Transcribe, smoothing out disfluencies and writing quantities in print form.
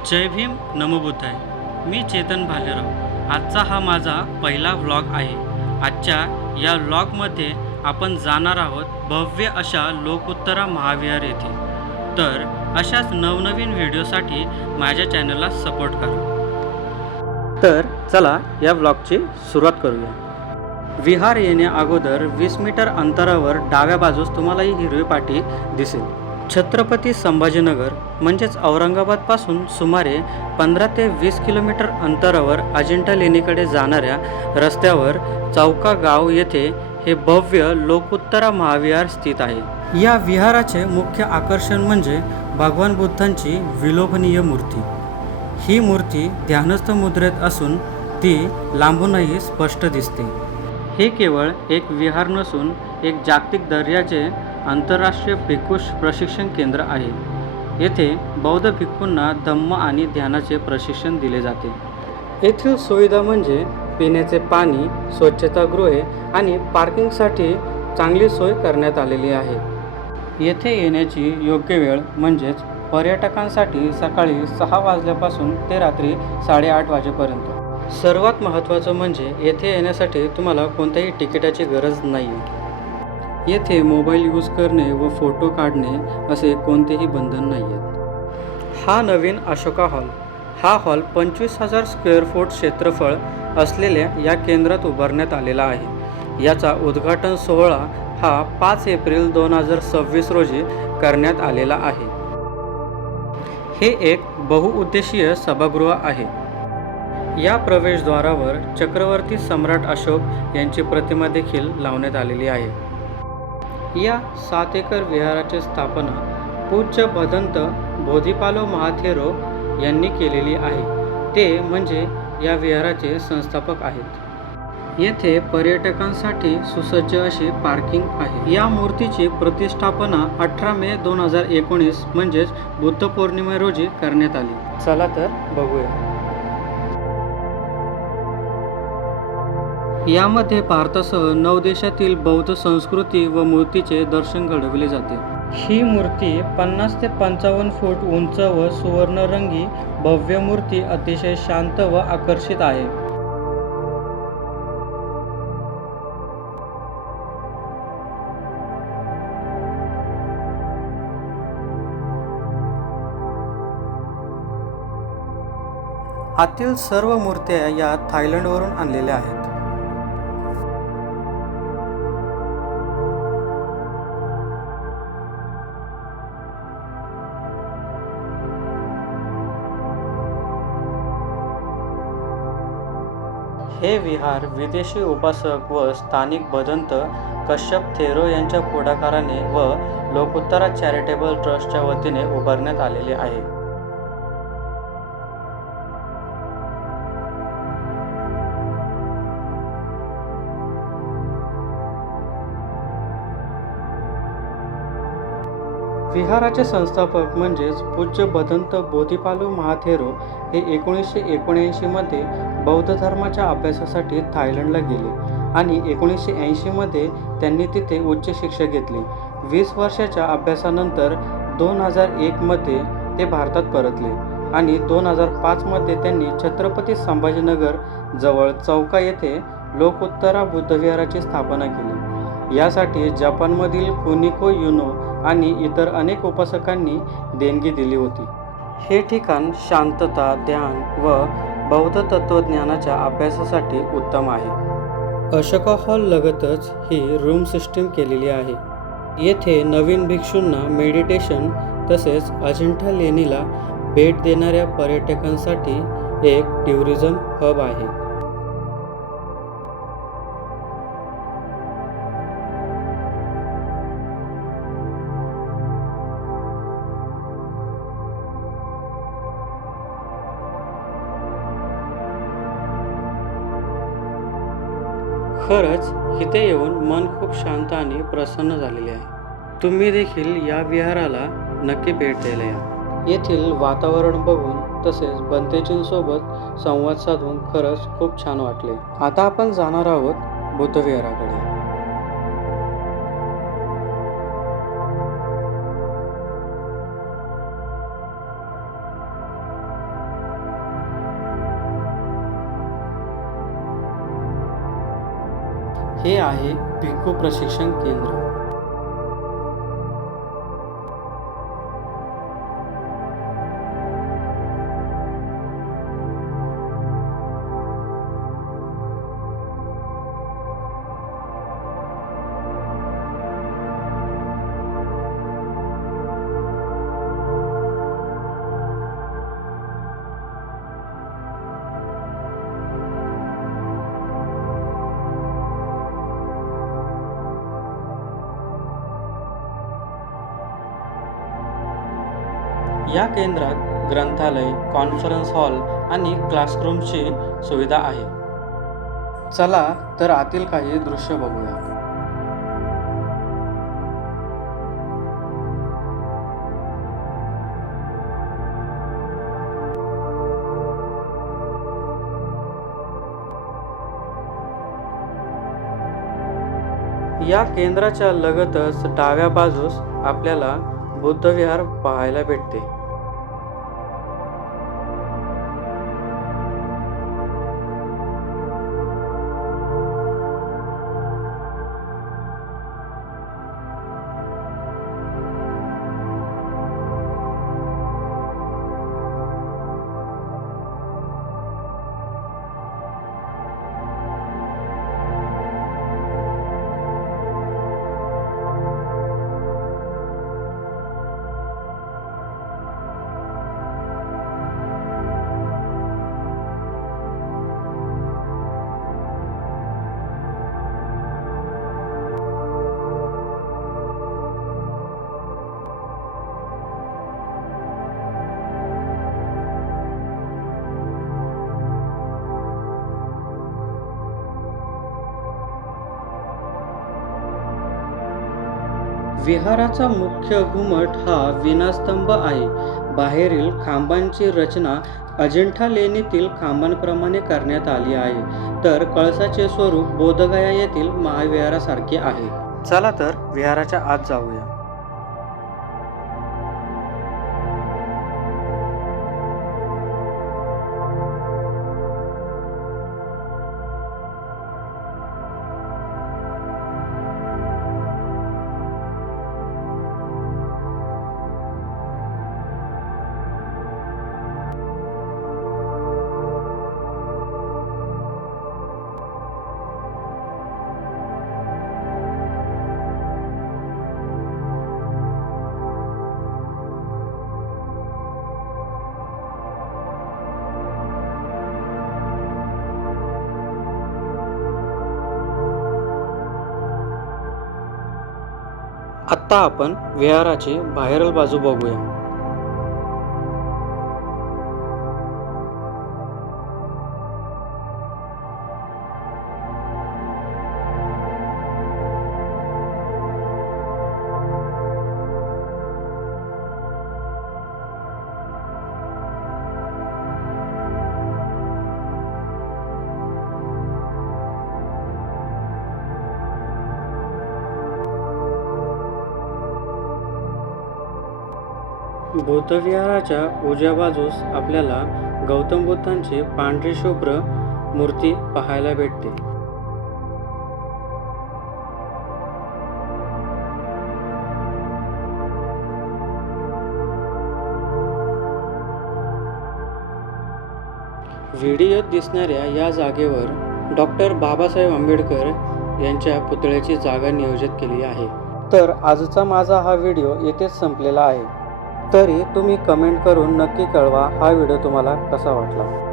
जय भीम नमो बुद्धाय. मी चेतन भालेराव. आजचा हा माझा पहिला व्लॉग आहे. आजच्या या व्लॉगमध्ये आपण जाणार आहोत भव्य अशा लोकोत्तरा महाविहार येथे. तर अशाच नवनवीन व्हिडिओसाठी माझ्या चॅनलला सपोर्ट करा. तर चला या व्लॉगची सुरुवात करूया. विहार येण्या अगोदर 20 मीटर अंतरावर डाव्या बाजूस तुम्हाला ही हिरवी पाटी दिसेल. छत्रपती संभाजीनगर म्हणजेच औरंगाबादपासून सुमारे 15 ते 20 किलोमीटर अंतरावर अजिंठा लेणीकडे जाणाऱ्या रस्त्यावर चौका गाव येथे हे भव्य लोकोत्तरा महाविहार स्थित आहे. या विहाराचे मुख्य आकर्षण म्हणजे भगवान बुद्धांची विलोभनीय मूर्ती. ही मूर्ती ध्यानस्थ मुद्रेत असून ती लांबूनही स्पष्ट दिसते. हे केवळ एक विहार नसून एक जागतिक दर्जाचे आंतरराष्ट्रीय भिक्खू प्रशिक्षण केंद्र आहे. येथे बौद्ध भिक्खूंना धम्म आणि ध्यानाचे प्रशिक्षण दिले जाते. येथील सुविधा म्हणजे पिण्याचे पाणी, स्वच्छतागृहे आणि पार्किंगसाठी चांगली सोय करण्यात आलेली आहे. येथे येण्याची योग्य वेळ म्हणजेच पर्यटकांसाठी सकाळी 6 वाजल्यापासून ते रात्री 8:30 वाजेपर्यंत. सर्वात महत्त्वाचं म्हणजे येथे येण्यासाठी तुम्हाला कोणत्याही तिकिटाची गरज नाही आहे. येथे मोबाईल यूज करणे व फोटो काढणे असे कोणतेही बंधन नाही आहे. हा नवीन अशोका हॉल. हा हॉल 25,000 स्क्वेअर फूट क्षेत्रफळ असलेल्या या केंद्रात उभारण्यात आलेला आहे. याचा उद्घाटन सोहळा हा 5 एप्रिल 2026 रोजी करण्यात आलेला आहे. हे एक बहुउद्देशीय सभागृह आहे. या प्रवेशद्वारावर छत्रपती सम्राट अशोक यांची प्रतिमा देखील लावण्यात आलेली आहे. या 7 एकर विहाराची स्थापना पूज्य भदंत बोधिपालो महाथेरो यांनी केलेली आहे. ते म्हणजे या विहाराचे संस्थापक आहेत. येथे पर्यटकांसाठी सुसज्ज अशी पार्किंग आहे. या मूर्तीची प्रतिष्ठापना 18 मे 2019 म्हणजेच बुद्ध पौर्णिमे रोजी करण्यात आली. चला तर बघूया. यामध्ये भारतासह 9 देशातील बौद्ध संस्कृती व मूर्तीचे दर्शन घडविले जाते. ही मूर्ती 50 ते 55 फूट उंच व सुवर्णरंगी भव्य मूर्ती अतिशय शांत व आकर्षित आहे. आतील सर्व मूर्त्या या थायलंडवरून आणलेल्या आहेत. हे विहार विदेशी उपासक व स्थानिक भदंत कश्यप थेरो यांच्या पुढाकाराने व लोकोत्तरा चॅरिटेबल ट्रस्टच्या वतीने उभारण्यात आलेले आहे. विहाराचे संस्थापक म्हणजेच पूज्य भदंत बोधिपालो महाथेरो हे 1979 मध्ये बौद्ध धर्माच्या अभ्यासासाठी थायलंडला गेले आणि 1980 मध्ये त्यांनी तिथे उच्च शिक्षण घेतले. 20 वर्षाच्या अभ्यासानंतर 2001 मध्ये ते भारतात परतले आणि 2005 मध्ये त्यांनी छत्रपती संभाजीनगर जवळ चौका येथे लोकोत्तरा बुद्धविहाराची स्थापना केली. यासाठी जपानमधील कुनिको युनो आणि इतर अनेक उपासकांनी देणगी दिली होती. हे ठिकाण शांतता, ध्यान व बौद्ध तत्त्वज्ञानाच्या अभ्यासासाठी उत्तम आहे. अशोका हॉल लगतच ही रूम सिस्टीम केलेली आहे. येथे नवीन भिक्षूंना मेडिटेशन तसेच अजिंठा लेणीला भेट देणाऱ्या पर्यटकांसाठी एक टुरिझम हब आहे. खरंच इथे येऊन मन खूप शांत आणि प्रसन्न झालेले आहे. तुम्ही देखील या विहाराला नक्की भेट द्यायला या. येथील वातावरण बघून तसेच बंतेजींसोबत संवाद साधून खरंच खूप छान वाटले. आता आपण जाणार आहोत बुद्ध विहाराकडे. हे आहे भिक्खू प्रशिक्षण केंद्र. या केंद्रात ग्रंथालय, कॉन्फरन्स हॉल आणि क्लासरूमची सुविधा आहे. चला तर आतील काही दृश्य बघूया. या केंद्राच्या लगतच डाव्या बाजूस आपल्याला बुद्धविहार पाहायला भेटते. विहाराचा मुख्य घुमट हा विनास्तंभ आहे. बाहेरील खांबांची रचना अजिंठा लेणीतील खांबांप्रमाणे करण्यात आली आहे, तर कळसाचे स्वरूप बोधगया येथील महाविहारासारखे आहे. चला तर विहाराच्या आत जाऊया. आत्ता आपण विहाराची बाहेरील बाजू बघूया. बुद्धविहाराच्या उजव्या बाजूस आपल्याला गौतम बुद्धांची पांढरी शुभ्र मूर्ती पाहायला भेटते. व्हिडिओत दिसणाऱ्या या जागेवर डॉक्टर बाबासाहेब आंबेडकर यांच्या पुतळ्याची जागा नियोजित केली आहे. तर आजचा माझा हा व्हिडिओ येथेच संपलेला आहे. तरी तुम्ही कमेंट करून नक्की कळवा हा व्हिडिओ तुम्हाला कसा वाटला.